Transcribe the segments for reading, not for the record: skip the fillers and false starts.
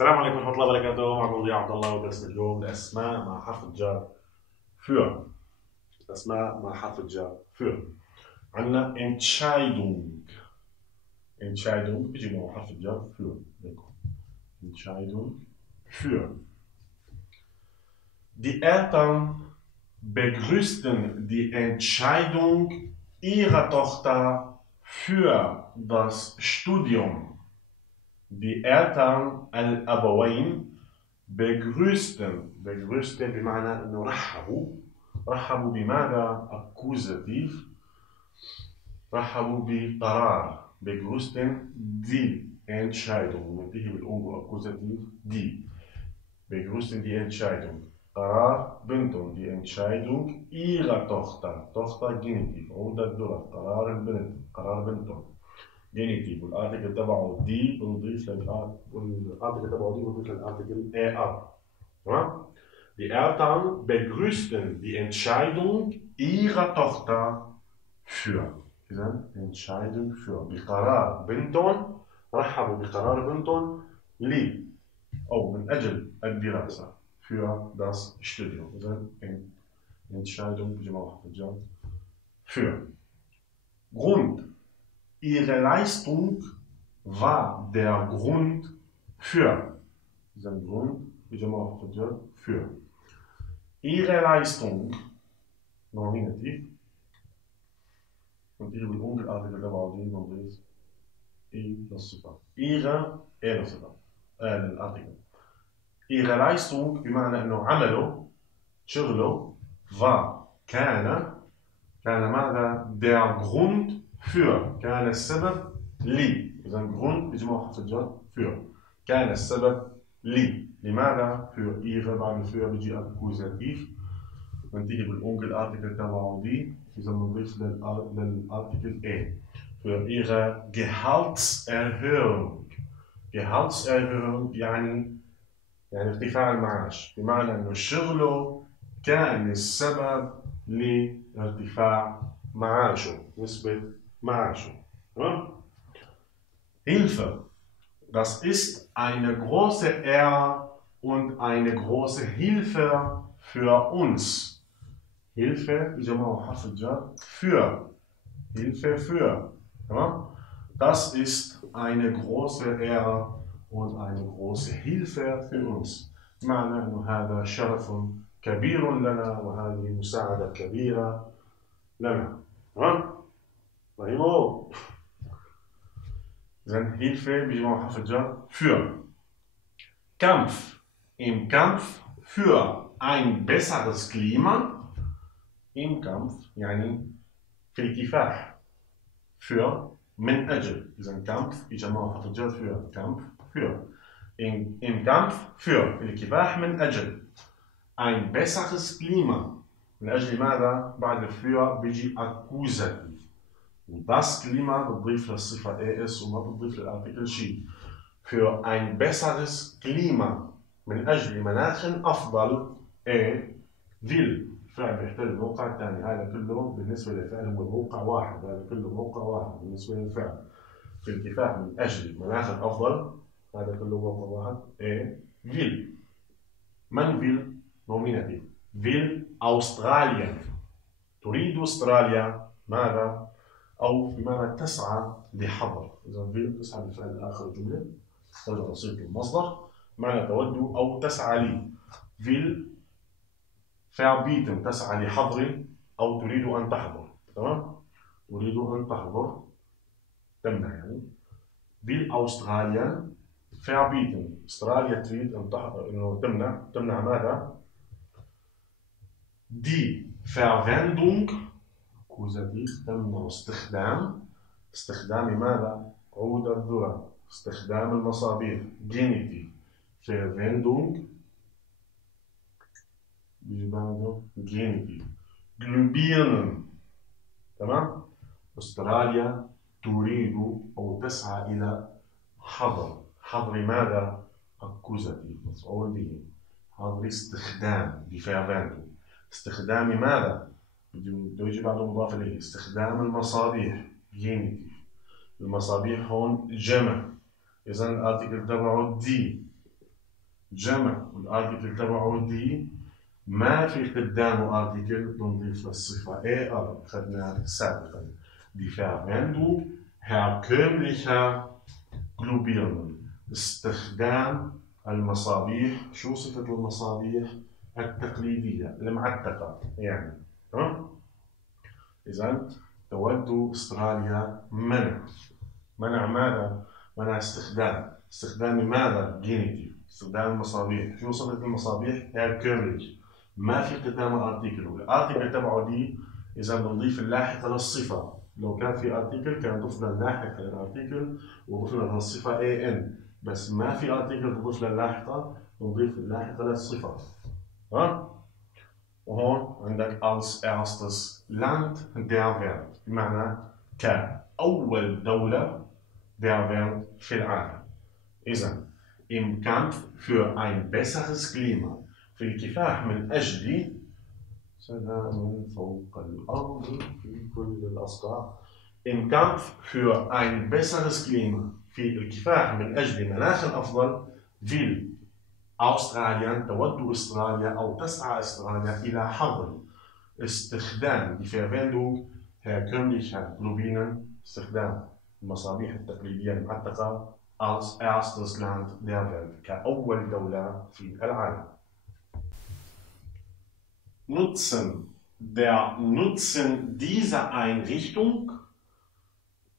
السلام عليكم ورحمة الله وبركاته، معكم ضياء عبد الله ودرس اليوم الأسماء مع حرف الجر für. الأسماء مع حرف الجر für. عندنا Entscheidung. Entscheidung بيجي مع حرف الجر für. Entscheidung für. Die Eltern begrüßten die Entscheidung ihrer Tochter für das Studium. Die Eltern الأبوين begrüßten بمعنى أنه رحبوا بماذا؟ accusative. رحبوا بقرار begrüßten die Entscheidung منتهي بالأنجو accusative die begrüßten die Entscheidung قرار بنتهم die Entscheidung ihrer Tochter Genitiv عودة الظرف قرار البنت قرار بنتهم جينيتيف والارتكل تبعه دي بنضيف للارتكل er. تمام؟ Die Eltern begrüßten die Entscheidung ihrer Tochter für. إذا Entscheidung für بقرار بنتهم رحبوا بقرار بنتهم أو من أجل الدراسة für das Studium. إذا Entscheidung بجمع حرف الجر für. Grund. Ihre Leistung war der Grund für. Dieser Grund, für. Ihre Leistung, nominativ. Und ihre ungeartete Gewalt, ihre, الارتكل. Ihre Leistung بمعنى انه عمله شغله كان ماذا؟ Der Grund für كان السبب لي. إذا Grund بجمع حرف الجر für كان السبب لي. لماذا؟ für ihre بعد für بيجي accusative منتهي بالأونجل article تبعه دي. إذا بنضيف للارتكل a für ihre Gehaltserhöhung يعني ارتفاع المعاش بمعنى إنه شغله كان السبب لارتفاع معاشه نسبة معاشه. Hilfe. Das ist eine große Ehre und eine große Hilfe für uns. Hilfe, بجمع حرف الجر für. Hilfe für. Das ist eine große Ehre und eine große Hilfe für uns. معنى أنه هذا شرف كبير لنا وهذه مساعدة كبيرة لنا. طيب. Dann Hilfe بجمع حرف الجر für. Kampf. Im Kampf für ein besseres Klima. Im Kampf يعني في الكفاح. für من أجل. إذا Kampf بجمع حرف الجر für. Kampf für. Im Kampf für الكفاح من أجل ein besseres Klima. من أجل ماذا؟ بعد für بيجي accusative. وdas Klima بتضيف للصفة es وما بتضيف للارتكل شيء. für ein besseres Klima من أجل مناخ أفضل will. الفعل بيحتل الموقع الثاني. هذا كله بالنسبة للفعل هو موقع واحد. هذا كله موقع واحد بالنسبة للفعل. في الكفاح من أجل مناخ أفضل هذا كله موقع واحد will. من will؟ nominative. will أستراليا. تريد أستراليا ماذا؟ أو بمعنى تسعى لحضر. إذا will تسعى للفعل آخر الجملة ترجع تصير المصدر معنى تود أو تسعى لي. will verbieten تسعى لحضر أو تريد أن تحضر. تمام؟ تريد أن تحضر تمنع يعني. will أستراليا verbieten. أستراليا تريد أن تحضر إنه تمنع ماذا؟ die Verwendung accusative تمنع استخدام ماذا؟ عود الذرة. استخدام المصابيح Genitiv. Verwendung Genitiv. Glühbirnen. تمام؟ أستراليا تريد أو تسعى إلى حظر ماذا؟ accusative مفعول به. حظر استخدام die Verwendung. استخدام ماذا؟ بده يجي بعده مضاف إليه. استخدام المصابيح Genitiv. المصابيح هون جمع. إذا الارتكل تبعه دي جمع والارتكل تبعه دي ما في قدامه ارتكل بنضيف للصفة er أخذناها سابقا. Die Verwendung herkömmlicher Glühbirnen. استخدام المصابيح. شو صفة المصابيح؟ التقليدية المعتقة يعني. إذا تود أستراليا منع ماذا؟ منع استخدام ماذا؟ جينيتيف. استخدام المصابيح. شو صفة المصابيح؟ herkömmlich. ما في قدامه ارتيكل، والارتيكل تبعه دي اذا بنضيف اللاحقه للصفه. لو كان في ارتيكل كان ضفنا اللاحقه للارتيكل وضفنا لها الصفه ان، بس ما في ارتيكل تضيف لللاحقه، بنضيف اللاحقه للصفه. وهون عندك als erstes Land der Welt بمعنى كأول دولة der Welt في العالم. إذا im Kampf für ein besseres Klima في الكفاح من أجل سلام فوق الأرض في كل الأصقاع. Im Kampf für ein besseres Klima في الكفاح من أجل مناخ أفضل will أستراليا تود أستراليا أو تسعى أستراليا إلى حظر استخدام die Verwendung herkömmlicher Glühbirnen استخدام المصابيح التقليدية المعتقة als erstes Land der Welt كأول دولة في العالم. Nutzen. Der Nutzen dieser Einrichtung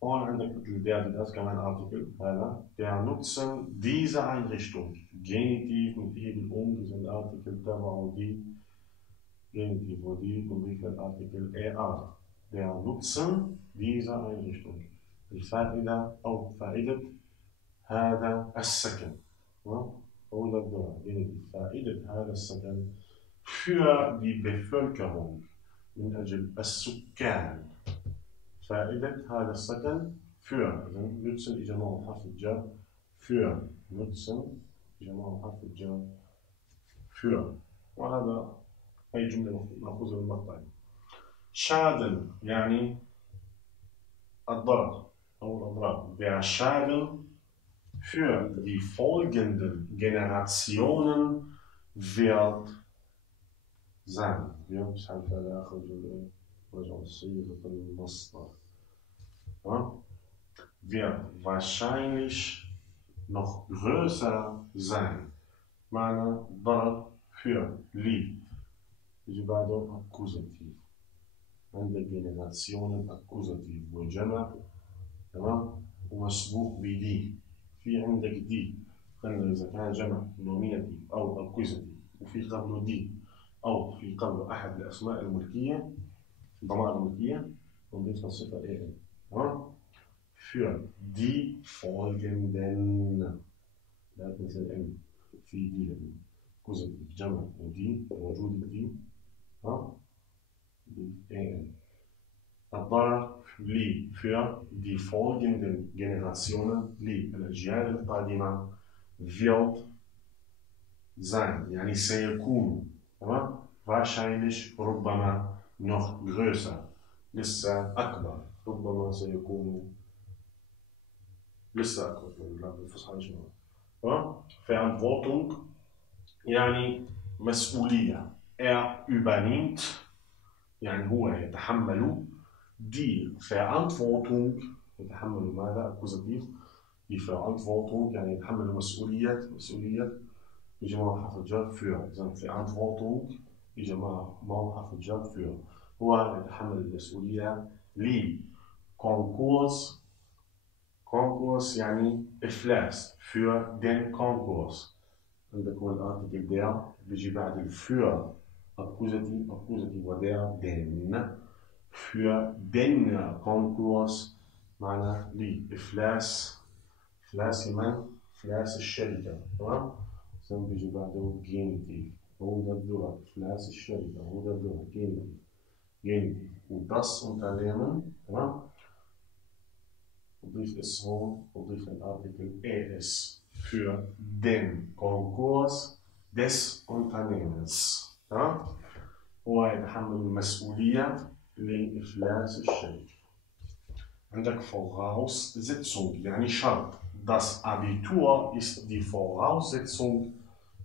und عندك مثل das كمان Artikel هذا der Nutzen dieser Einrichtung Genitiv mit eben die sind Artikel تبعه دي Genitiv ودي نضيف الارتيكل er. Der Nutzen dieser Einrichtung الفائدة أو فائدة هذا السكن. هو ده Genitiv فائدة هذا السكن für die Bevölkerung من أجل السكان. فائدة هذا السكن für Nutzen إجماع حرف الجر für Nutzen إجماع حرف الجر für وهذا أي جملة مأخوذة من المقطع. Schaden يعني الضرر أو الأضرار. Der Schaden für die folgenden Generationen wird sein. Wir سوف نأخذ رجع صيغة المصدر. Wird wahrscheinlich noch größer sein. معنى ضرر für لي يجي بعده accusative. عندك generationen accusative وجمع تمام ومسبوق بدي. في عندك دي قلنا إذا كان جمع nominative أو accusative وفي قبله دي أو في قبل أحد الأسماء الملكية الضمائر الملكية نضيف الصفة إيه für die folgenden لا تنسى الإن في دي كوزن جمع ودي موجود دي دي إيه الضرر لي für die folgenden Generationen لي الأجيال القادمة wird sein يعني سيكون تمام wahrscheinlich ربما noch größer لسه أكبر ربما سيكون لسه أكبر لا بالفصحى مش تمام Verantwortung يعني مسؤولية übernimmt يعني هو يتحمل die Verantwortung يتحمل ماذا accusative die Verantwortung يعني يتحمل مسؤولية بجماعة حرف الجر für إذا Verantwortung بجماعة حرف الجر für هو يتحمل المسؤولية لي Konkurs يعني إفلاس für den Konkurs. عندك هو الارتيكل der بيجي بعد الفür accusative ودر den für den Konkurs معنى لي إفلاس يمن إفلاس الشركة تمام؟ ثم بيجي بعده genitive هو ده الدور إفلاس الشركة هو ده الدور genitive وdas Unternehmen تمام؟ أضيف es هون أضيف الارتيكل es für den Konkurs des Unternehmens تمام؟ هو يتحمل المسؤولية لإفلاس الشركة. عندك Voraussetzung يعني شرط. Das Abitur ist die Voraussetzung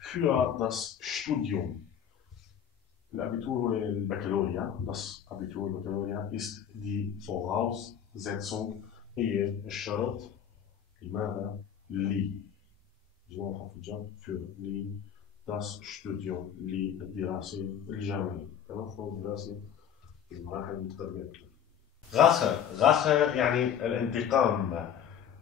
für das Studium. الأبيتور البكالوريا das Abitur البكالوريا ist die Voraussetzung هي الشرط لماذا؟ جواب حرف الجر für das Studium للدراسة الجامعية تمام الدراسة المراحل المتقدمة. Rache يعني الانتقام.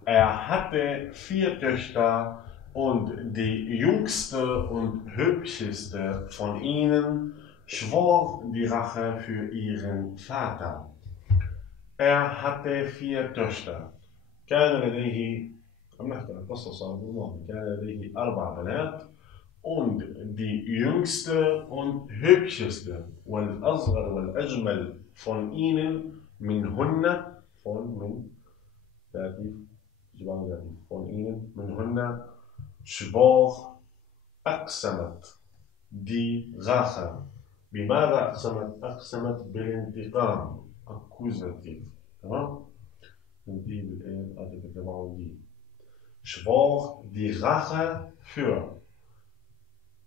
Hatte 4 Töchter und die jüngste und hübscheste von ihnen schwor die Rache für ihren Vater. Hatte 4 Töchter. كان لديه كان لديه 4 بنات und die jüngste und hübscheste والأصغر والأجمل von ihnen منهن von منهن schwor أقسمت die Rache. بماذا أقسمت؟ أقسمت بالانتقام. Akkusativ. تمام؟ دي بالآن تبعوا دي. schwor die Rache für.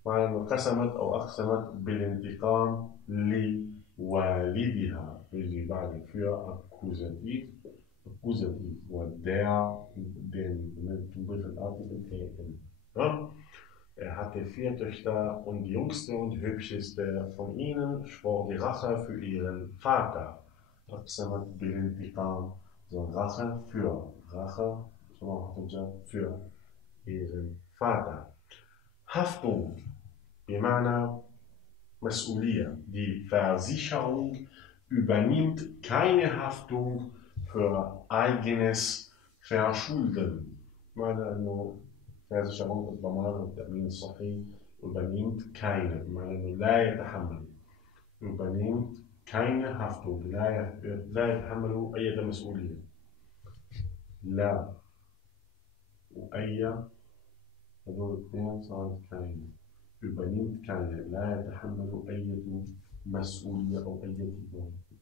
معنى قسمت أو أقسمت بالانتقام لوالدها. يجي بعد für Akkusativ. Akkusativ والداع den mit dem Artikel en. Hatte 4 Töchter und die jüngste und hübscheste von ihnen schwor die Rache für ihren Vater. أقسمت بالانتقام. So Rache für ihren Vater. Haftung بمعنى مسؤولية. Die Versicherung übernimmt keine Haftung für eigenes Verschulden. معنى أنه Versicherung الضمان والتأمين الصحي übernimmt keine. معنى أنه لا يتحمل. übernimmt keine Haftung. لا يتحمل أي مسؤولية. لا وأي هذول الاثنين صارت keine. übernimmt keine. لا يتحمل أي مسؤولية أو أي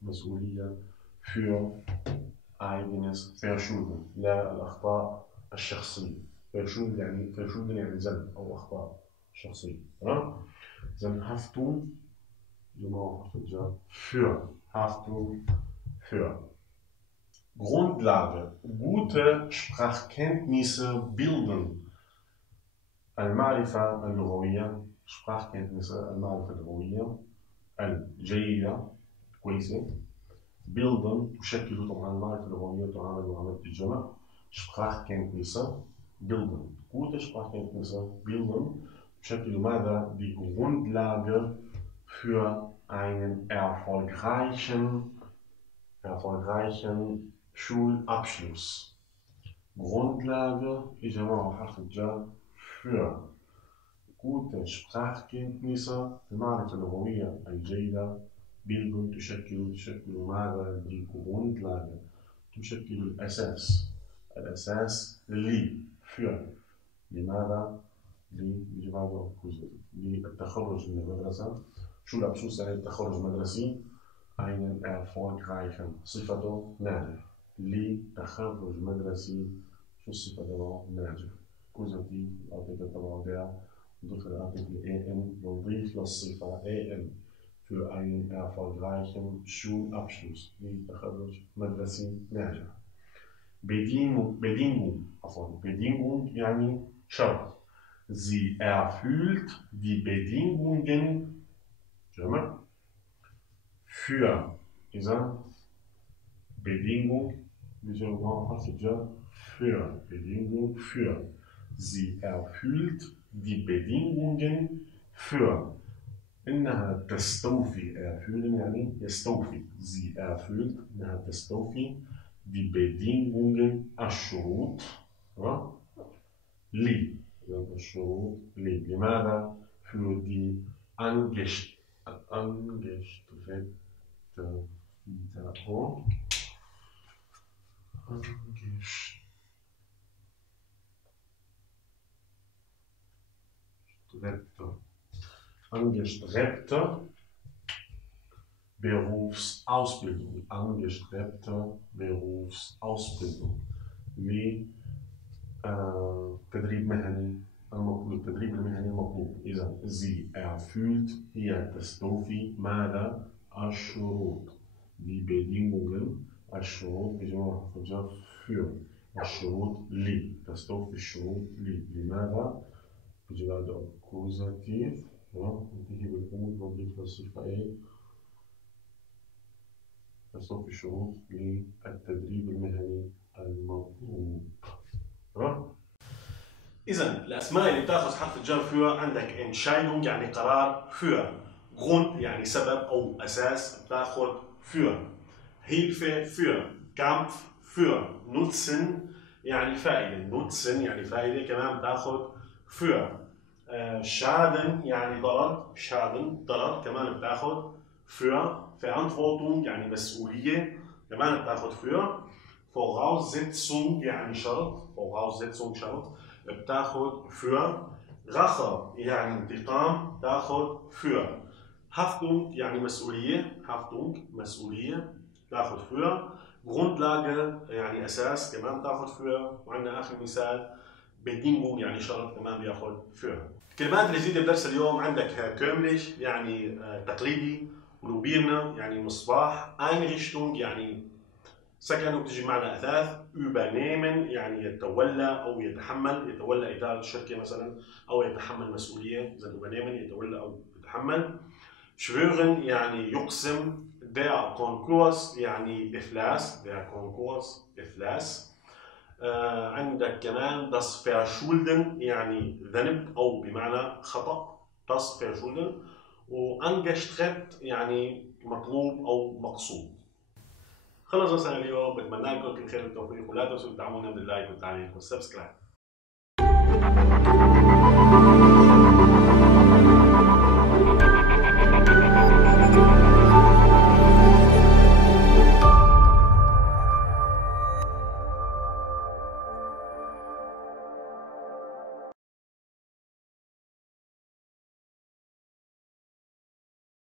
مسؤولية für eigenes Verschulden. لا الأخطاء الشخصية. Verschulden يعني ذنب أو أخطاء شخصية. تمام؟ إذن Haftung für. Haftung für. Grundlage. Gute Sprachkenntnisse bilden. المعرفة اللغوية. Sprachkenntnisse المعرفة اللغوية الجيدة كويسة. bilden تشكل طبعا المعرفة اللغوية تعامل معاملة الجمع. Sprachkenntnisse bilden. Gute Sprachkenntnisse bilden تشكل ماذا؟ Die Grundlage für einen erfolgreichen Schulabschluss. Grundlage إجابة حرف الجر für. Gute Sprachkenntnisse المعرفة اللغوية الجيدة bilden تشكل ماذا؟ Die Grundlage تشكل الأساس für. لماذا؟ للتخرج من المدرسة. شو الأبسوس يعني التخرج مدرسي؟ einen erfolgreichen صفته ناجح. لتخرج مدرسي شو الصفة تبعه؟ ناجح. كوزاتيف الأرتيكل تبعه der نضيف الأرتيكل en نضيف للصفة en für einen erfolgreichen Schulabschluss. لتخرج مدرسي ناجح. Bedingung يعني شرط. Sie erfüllt die Bedingungen für. إذا Bedingung für. Sie erfüllt die Bedingungen für. إنها تستوفي. erfüllen يعني يستوفي. Sie erfüllt إنها تستوفي die Bedingungen الشروط الشروط لماذا؟ für die angestrebte Berufsausbildung. تدريب مهني المطلوب التدريب المهني المطلوب. إذا sie erfüllt hier das توفي ماذا؟ الشروط. Die Bedingungen الشروط بجمع حرف für. الشروط لي. das توفي الشروط لي. لماذا؟ بجمع accusativ. ننتهي بالأمور ونضيف الصفة إيه؟ das توفي الشروط للتدريب المهني المطلوب. إذا الأسماء اللي بتاخذ حرف الجر für عندك Entscheidung يعني قرار، für Grund يعني سبب أو أساس بتاخذ für Hilfe für Kampf für Nutzen يعني فائدة، Nutzen يعني فائدة كمان بتاخذ für Schaden يعني ضرر، Schaden ضرر كمان بتاخذ für Verantwortung يعني مسؤولية كمان بتاخذ für Voraussetzung يعني شرط، Voraussetzung شرط بتاخذ für Rache يعني انتقام بتاخذ für Haftung يعني مسؤولية، Haftung مسؤولية بتاخذ für Grundlage يعني أساس كمان بتاخذ für. وعندنا آخر مثال Bedingung يعني شرط كمان بياخذ für. الكلمات اللي جديدة بدرس اليوم عندك كوملش يعني تقليدي، ولوبيرنا يعني مصباح، Einrichtung يعني سكن وبتجي معنا اثاث، übernehmen يعني يتولى او يتحمل، يتولى اداره الشركه مثلا او يتحمل مسؤوليه، اذا übernehmen يتولى او يتحمل. schwören يعني يقسم، der Konkurs يعني افلاس، der Konkurs افلاس. عندك كمان das Verschulden يعني ذنب او بمعنى خطا، das Verschulden. وangestrebt يعني مطلوب او مقصود. خلص رسالة اليوم، بتمنى لكم كل خير والتوفيق، ولا تنسوا تدعمونا باللايك والتعليق والسبسكرايب.